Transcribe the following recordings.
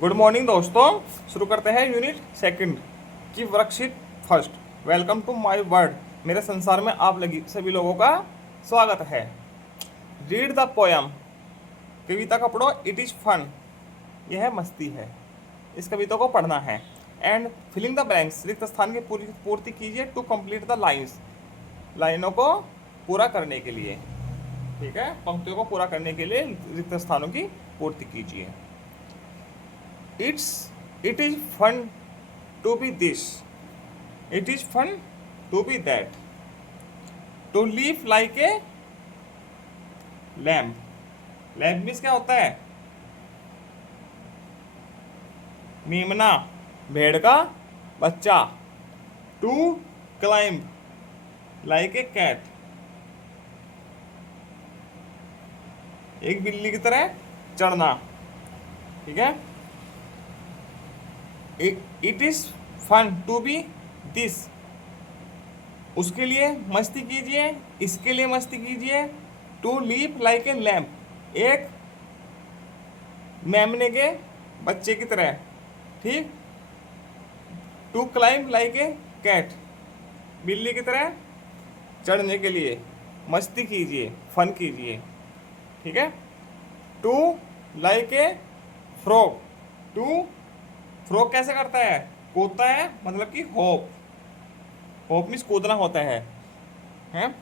Good morning दोस्तों। शुरू करते हैं यूनिट सेकंड की worksheet first. Welcome to my world. मेरे संसार में आप लगी सभी लोगों का स्वागत है। Read the poem. कविता का पढ़ो। It is fun. यह मस्ती है। इस कविता को पढ़ना है। And filling the blanks. रिक्त स्थान की पूर्ति कीजिए। To complete the lines. लाइनों को पूरा करने के लिए, ठीक है, पंक्तियों को पूरा करने के लिए रिक्त स्थानों की पूर्ति कीजिए। It is fun to be this. It is fun to be that. To live like a lamb. Lamb means क्या होता है? मेमना, भेड़ का बच्चा। To climb like a cat. एक बिल्ली की तरह चढ़ना, ठीक है। It is fun to be this. उसके लिए मस्ती कीजिए, इसके लिए मस्ती कीजिए। To live like a lamp. एक मेमने के बच्चे की तरह, ठीक। To climb like a cat. बिल्ली की तरह चढ़ने के लिए मस्ती कीजिए, फन कीजिए, ठीक है। To like a frog. To frog कैसे करता है? कूदता है, मतलब कि होप। होप मीन्स कूदना होता है, हैं?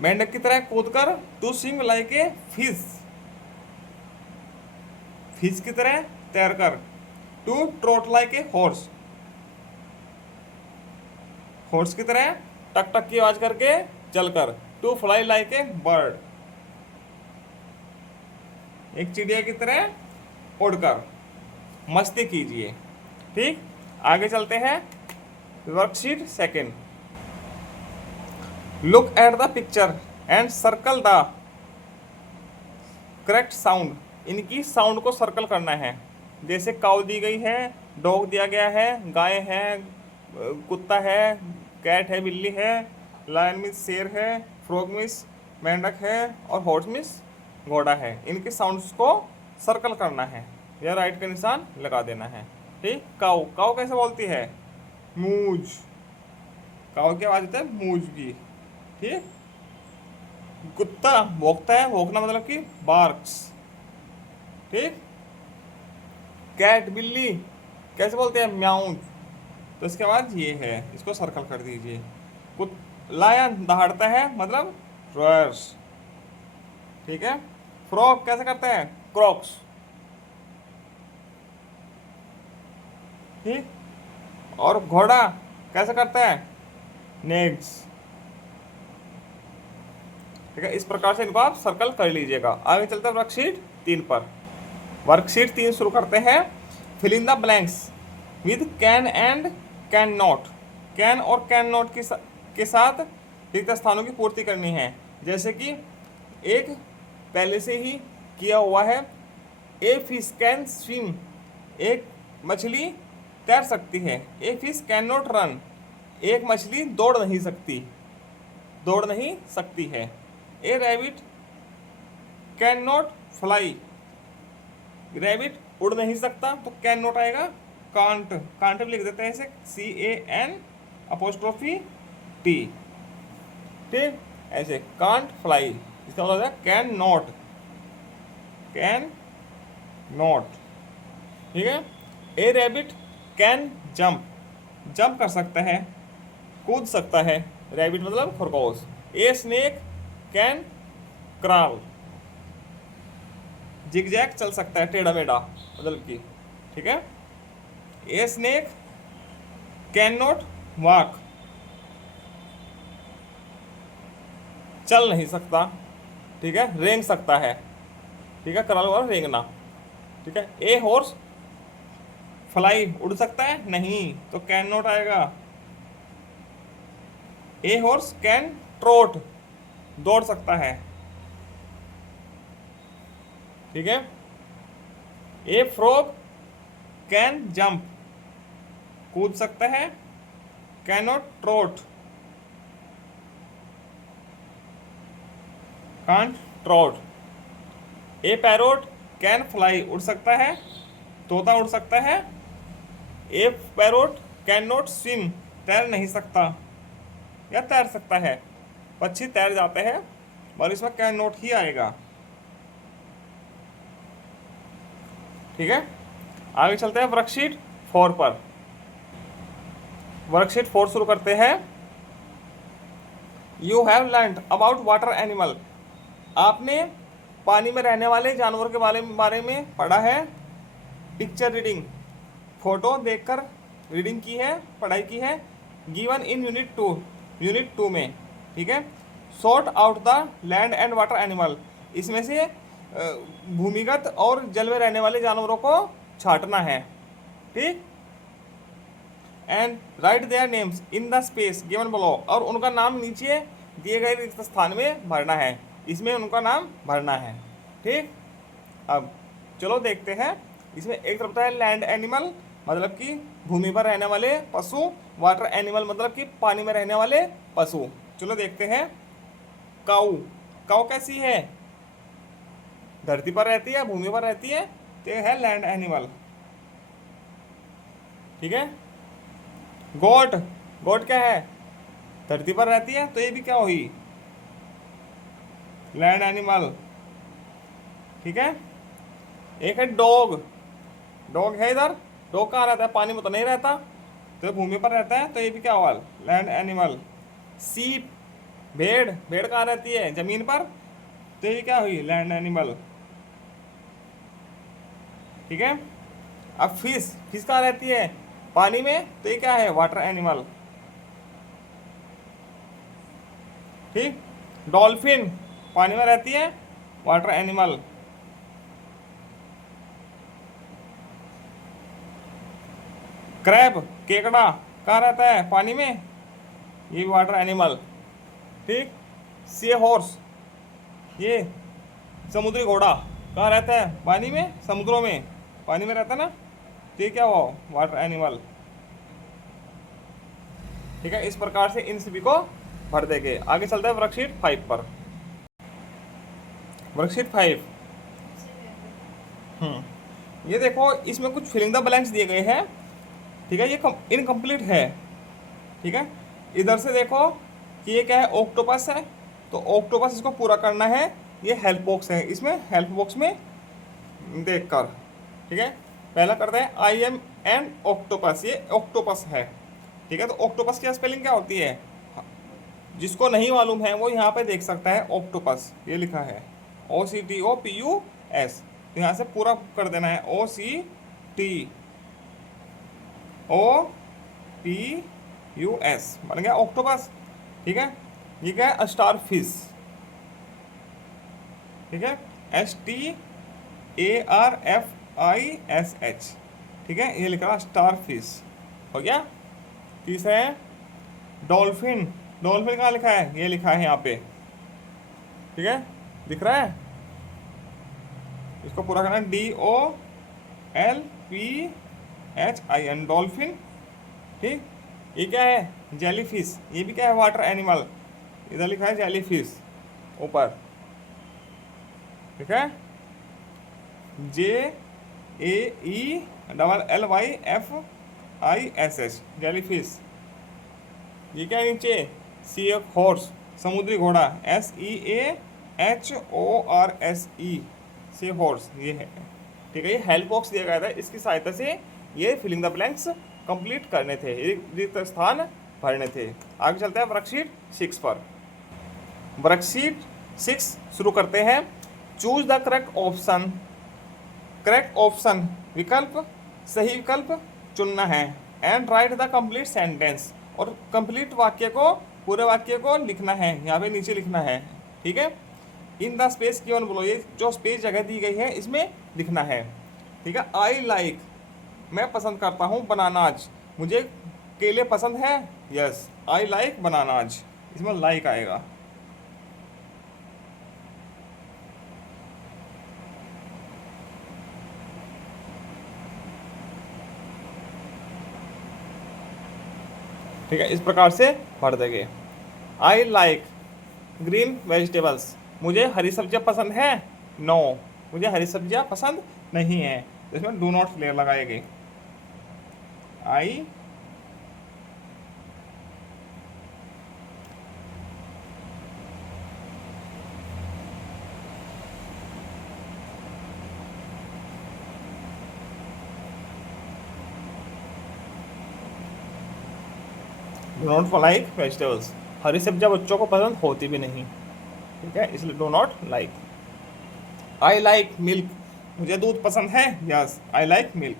मेंढक की तरह कूदकर। To swim like a fish. Fish की तरह तैरकर। To trot like a horse. Horse की तरह टक टक की आवाज करके चलकर। To fly like a bird. एक चिड़िया की तरह उड़कर मस्ती कीजिए, ठीक। आगे चलते हैं। Worksheet second. Look at the picture and circle the correct sound. इनकी साउंड को सर्कल करना है। जैसे काऊ दी गई है, डॉग दिया गया है, गाय है, कुत्ता है, कैट है, बिल्ली है, लायन मीन्स शेर है, फ्रॉग मीन्स मेंढक है, और हॉर्स मीन्स घोड़ा है। इनके साउंड्स को सर्कल करना है या राइट का निशान लगा देना है, ठीक। काऊ, काऊ कैसे बोलती है? मूज। काऊ की आवाज होता है मूज की, ठीक। कुत्ता भौंकता है, भौंकना मतलब कि बार्क्स, ठीक। कैट, बिल्ली कैसे बोलते हैं? म्याऊज। तो इसके बाद ये है, इसको सर्कल कर दीजिए। लायन दहाड़ता है, मतलब रोयर्स, ठीक है। फ्रॉग कैसे करते हैं? क्रॉक्स, ठीक। और घोड़ा कैसे करता है? नेग्स, ठीक है। इस प्रकार से इनको आप सर्कल कर लीजिएगा। आगे चलते हैं वर्कशीट 3 पर। वर्कशीट 3 शुरू करते हैं। Fill in the blanks with can and can not. Can और कैन नॉट के साथ रिक्त स्थानों की पूर्ति करनी है। जैसे कि एक पहले से ही किया हुआ है। A fish can swim. एक मछली तैर सकती है। A fish can not run. एक मछली दौड़ नहीं सकती, दौड़ नहीं सकती है। A rabbit can not fly. Rabbit उड़ नहीं सकता, तो कैन नॉट आएगा। कांट, कांट भी लिख देते हैं ऐसे, CAN टी, ठीक। ऐसे कांट फ्लाई, इसका मतलब है कैन नॉट, कैन नॉट, ठीक है। A rabbit can jump. Jump कर सकता है, कूद सकता है। रैबिट मतलब खरगोश। A snake can crawl. Zigzag चल सकता है, टेढ़ा मेढ़ा मतलब की, ठीक है। A snake can not walk. चल नहीं सकता, ठीक है। रेंग सकता है, ठीक है। क्रॉल और रेंगना, ठीक है। ए हॉर्स फ्लाई, उड़ सकता है नहीं, तो कैन नॉट आएगा। ए हॉर्स कैन ट्रोट, दौड़ सकता है, ठीक है। ए फ्रॉग कैन जंप, कूद सकता है। Can not trout, can't trout. A parrot can fly उड़ सकता है, तोता उड़ सकता है। ए पैरोट कैन नॉट स्विम तैर नहीं सकता या तैर सकता है, पक्षी तैर जाते हैं और इसमें कैन नॉट ही आएगा। ठीक है, आगे चलते हैं वर्कशीट 4 पर। वर्कशीट 4 शुरू करते हैं। You have learned about water animal, आपने पानी में रहने वाले जानवर के बारे में पढ़ा है। पिक्चर रीडिंग, फोटो देखकर रीडिंग की है, पढ़ाई की है। गिवन इन यूनिट 2 में। ठीक है, sort out the land and water animal, इसमें से भूमिगत और जल में रहने वाले जानवरों को छांटना है। ठीक, and right their names in the space given below, और उनका नाम नीचे दिए गए रिक्त स्थान में भरना है, इसमें उनका नाम भरना है। ठीक, अब चलो देखते हैं। इसमें एक तरफ है लैंड एनिमल, मतलब कि भूमि पर रहने वाले पशु। वाटर एनिमल मतलब कि पानी में रहने वाले पशु। चलो देखते हैं। काऊ, काऊ कैसी है? धरती पर रहती है, भूमि पर रहती है, तो ये है लैंड एनिमल। ठीक है, गोट, गोट क्या है? धरती पर रहती है, तो ये भी क्या हुई? Land animal. ठीक है, एक है डॉग, डॉग है इधर। डॉग कहाँ रहता है? पानी में तो नहीं रहता, तो भूमि पर रहता है, तो ये भी क्या हुआ? Land animal. सीप, भेड़, भेड़ कहाँ रहती है? जमीन पर, तो ये क्या हुई? Land animal. ठीक है, अब फिश, फिश कहाँ रहती है? पानी में, तो ये क्या है? Water animal. ठीक, डॉल्फिन पानी में रहती है, वाटर एनिमल। क्रैब, केकड़ा कहाँ रहता है? पानी में, ये भी वाटर एनिमल। ठीक, सी हॉर्स, ये समुद्री घोड़ा कहाँ रहता है? पानी में, समुद्रों में, पानी में रहता है ना, तो ये क्या हुआ? Water animal. ठीक है, इस प्रकार से इन सभी को भर देंगे। आगे चलता है वर्कशीट 5 पर। वर्कशीट 5, ये देखो, इसमें कुछ फिलिंग द ब्लैंक्स दिए गए हैं। ठीक है, ये इनकम्प्लीट है। ठीक है, इधर से देखो कि ये क्या है? ऑक्टोपस है, तो ऑक्टोपस इसको पूरा करना है। ये हेल्प बॉक्स है, इसमें हेल्प बॉक्स में देखकर। ठीक है, पहला करते हैं आई एम एन ऑक्टोपस, ये ऑक्टोपस है। ठीक है, तो ऑक्टोपस की स्पेलिंग क्या होती है? जिसको नहीं मालूम है वो यहाँ पे देख सकता है। ऑक्टोपस ये लिखा है OCTOPUS, तो यहाँ से पूरा कर देना है। OCTOPUS बन गया ऑक्टोपस। ठीक है, ये क्या है? Star fish. ठीक है, STARFISH। ठीक है, ये लिख रहा स्टार फिश, हो गया। तीसरा है डॉल्फिन, डॉल्फिन कहाँ लिखा है? ये लिखा है यहाँ पे। ठीक है, दिख रहा है? इसको पूरा करना है, DOLPHIN, डॉल्फिन। ठीक, ये क्या है? जेलीफिश, ये भी क्या है? Water animal. इधर लिखा है जेलीफिश ऊपर। ठीक है, JAELLYFISH, जेलीफिश। ये क्या है नीचे? सी हॉर्स, समुद्री घोड़ा, SEAHORSE, सी हॉर्स, ये है। ठीक है, ये हेल्प बॉक्स दिया गया था, इसकी सहायता से ये फिलिंग द ब्लैंक्स कंप्लीट करने थे, रिक्त स्थान भरने थे। आगे चलते हैं वर्कशीट 6 पर। वर्कशीट 6 शुरू करते हैं। Choose the correct option, correct option विकल्प, सही विकल्प चुनना है। And right the complete sentence, और कंप्लीट वाक्य को, पूरे वाक्य को लिखना है, यहाँ पे नीचे लिखना है। ठीक है, in the space given below, ये जो स्पेस जगह दी गई है इसमें लिखना है। ठीक है, आई लाइक, मैं पसंद करता हूँ बनानाज, मुझे केले पसंद है। यस, आई लाइक बनानाज, इसमें लाइक आएगा। ठीक है, इस प्रकार से भर देंगे। आई लाइक ग्रीन वेजिटेबल्स, मुझे हरी सब्जियां पसंद है। नो, मुझे हरी सब्जियां पसंद नहीं है, तो इसमें डू नॉट लगाएंगे। I do not like vegetables, हरी सब्जियां बच्चों को पसंद होती भी नहीं, ठीक है, इसलिए do not like. I like milk, मुझे दूध पसंद है, यस आई लाइक मिल्क।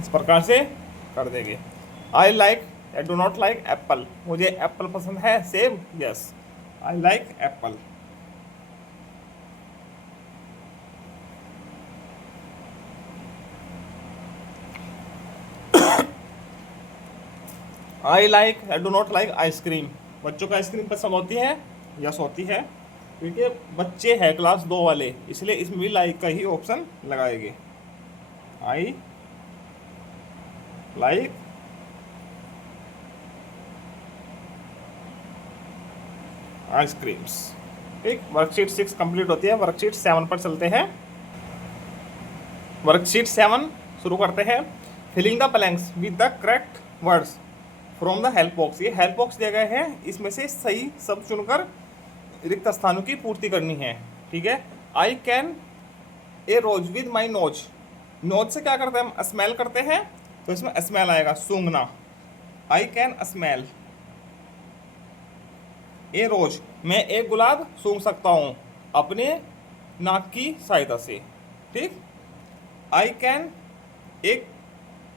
इस प्रकार से कर देंगे। I like do not like Apple, मुझे एप्पल पसंद है, सेब, yes I like Apple. I like do not like ice cream, बच्चों को आइसक्रीम पसंद होती है, यस होती है, क्योंकि बच्चे हैं क्लास 2 वाले, इसलिए इसमें भी लाइक का ही ऑप्शन लगाएंगे। I like ice creams. ठीक, वर्कशीट 6 कंप्लीट होती है, वर्कशीट 7 पर चलते हैं। वर्कशीट 7 शुरू करते हैं। Filling the blanks with the correct words from the help box, ये हेल्प बॉक्स दिए गए हैं, इसमें से सही सब चुनकर रिक्त स्थानों की पूर्ति करनी है, ठीक है। I can a rose with my nose, nose से क्या करते हैं हम, स्मेल करते हैं, तो इसमें स्मेल आएगा, सूंघना। आई कैन स्मेल ए रोज, मैं एक गुलाब सूंघ सकता हूँ अपने नाक की सहायता से, ठीक। आई कैन एक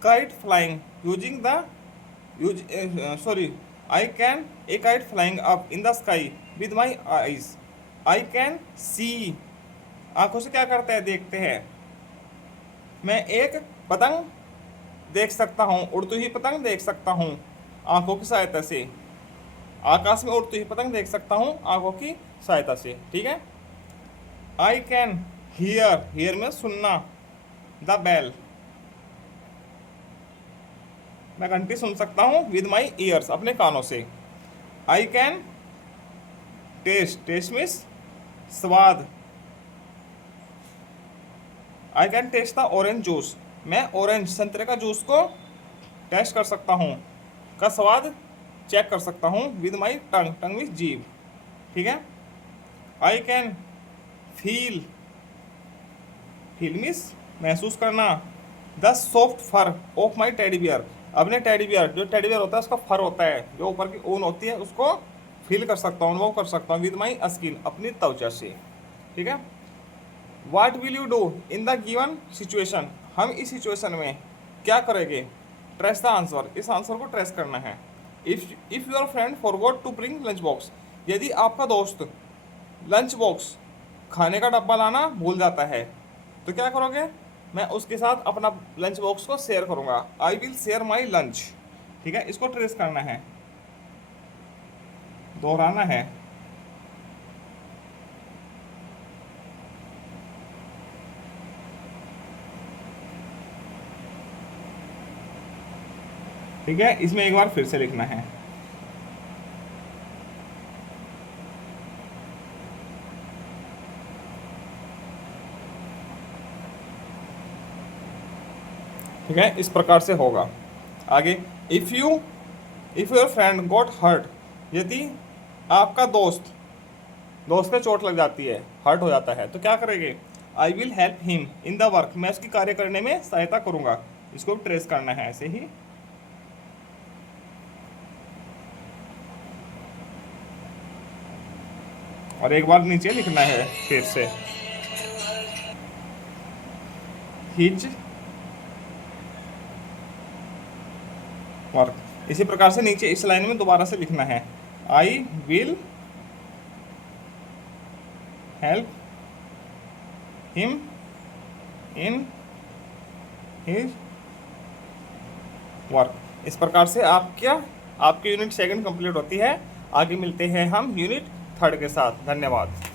kite flying using the I can a kite flying up in the sky with my eyes. I can see, आंखों से क्या करते हैं, देखते हैं। मैं एक पतंग देख सकता हूँ, उड़ती हुई पतंग देख सकता हूँ आंखों की सहायता से, आकाश में उड़ती हुई पतंग देख सकता हूँ आंखों की सहायता से, ठीक है। आई कैन हियर, हियर में सुनना, द बेल, मैं घंटी सुन सकता हूँ विद माई ईयर्स, अपने कानों से। I can taste, taste means स्वाद, I can taste the orange juice, मैं ऑरेंज संतरे का जूस को टेस्ट कर सकता हूँ, का स्वाद चेक कर सकता हूँ with my tongue, tongue means जीभ, ठीक है। I can feel, feel means महसूस करना, the soft fur of my teddy bear, अपने टेडी बियर, जो टेडी बियर होता है उसका फर होता है, जो ऊपर की ऊन होती है, उसको फील कर सकता हूँ, अनुभव कर सकता हूँ विद माई स्किन, अपनी त्वचा से, ठीक है। What will you do in the given situation, हम इस सिचुएशन में क्या करेंगे, ट्रेस द आंसर, इस आंसर को ट्रेस करना है। If your friend forgot to bring lunch box, यदि आपका दोस्त लंच बॉक्स, खाने का डब्बा लाना भूल जाता है, तो क्या करोगे, मैं उसके साथ अपना लंच बॉक्स को शेयर करूंगा। I will share my lunch, ठीक है, इसको ट्रेस करना है, दोहराना है। ठीक है, इसमें एक बार फिर से लिखना है। ठीक है, इस प्रकार से होगा। आगे, if your friend got hurt, यदि आपका दोस्त पे चोट लग जाती है, हर्ट हो जाता है, तो क्या करेंगे, I will help him in the work, मैं उसकी कार्य करने में सहायता करूंगा, इसको ट्रेस करना है ऐसे ही। और एक बार नीचे लिखना है फिर से, हिज वर्क, इसी प्रकार से नीचे इस लाइन में दोबारा से लिखना है, I will help him in his work. इस प्रकार से आपकी यूनिट 2 कंप्लीट होती है। आगे मिलते हैं हम यूनिट 3 के साथ। धन्यवाद।